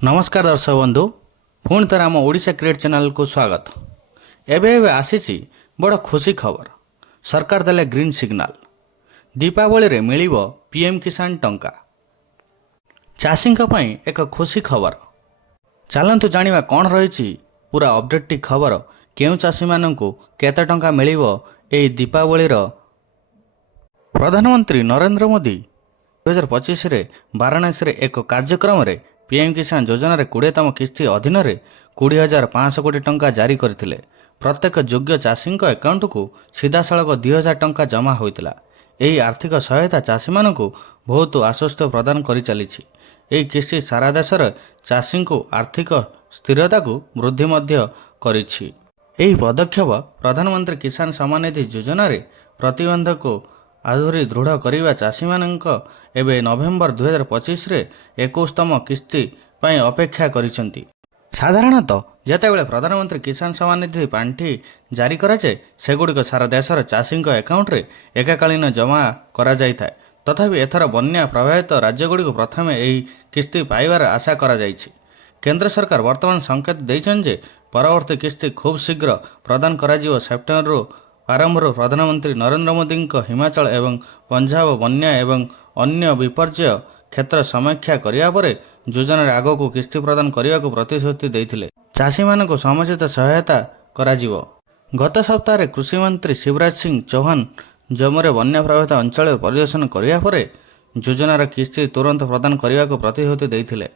नमस्कार दर्शक बंधु पुणी थर आम ओडिशा क्रिएट चैनल को स्वागत। एबे आसी बड़ खुशी खबर। सरकार देले ग्रीन सिग्नाल। दीपावली रे मिलिबो पीएम किसान टंका। चाषी एक खुशी खबर। चलतु जानिबा कौन रही पूरा अपडेट टी खबर। केउ चाषी माननकु केते टंका मिलिबो एई दीपावली रो। प्रधानमंत्री नरेंद्र मोदी 2025 रे वाराणसी रे एक कार्यक्रम रे पीएम किसान योजन 20तम किस्ती अधीन 20,500 कोटी टंका जारी करथिले। प्रत्येक योग्य चाषी अकाउंट को सीधासलख 2,000 टंका जमा होइतिला। एही आर्थिक सहायता चाषी मानकु बहुत आश्वस्त प्रदान करि चलिछि। एही किस्ती सारा देशर चाषी को आर्थिक स्थिरता को वृद्धि मध्य करिछि। एही पदक्षेप प्रधानमंत्री किसान सम्मान निधि योजन प्रतिबंधक को आहुरी दृढ़ करने चाषी मानक एवं नवेम्बर 2025 रे 21तम किस्ती पाई अपेक्षा करिसेंती। साधारणतः जेतेबेले प्रधानमंत्री किसान सम्मान निधि पांठी जारी कराए सेगुड़िक सारा देशर चाषी अकाउंट रे एकाकालीन जमा करा जायथाय। तथापि एथर बन्या प्रभावित राज्यगुड़िक प्रथमे एही किस्ती पाइबार आशा करा जायछि। केंद्र सरकार वर्तमान संकेत दैछन् जे परवर्ती किस्ती खूब शीघ्र प्रदान करा सेप्टेम्बर आरंभ प्रधानमंत्री नरेंद्र मोदी हिमाचल एवं पंजाब बन्या एवं अन्य विपर्यय क्षेत्र समीक्षा करिया परे योजन आग को किस्ती प्रदान करने को प्रतिश्रुति देते चाषी मानक समुचित सहायता कराजिवो। गत सप्ताह कृषि मंत्री शिवराज सिंह चौहान जम्मू बन्या प्रभावित अंचल परिदर्शन करिया परे योजनार किस्ती तुरंत प्रदान करने को प्रतिश्रुति देते।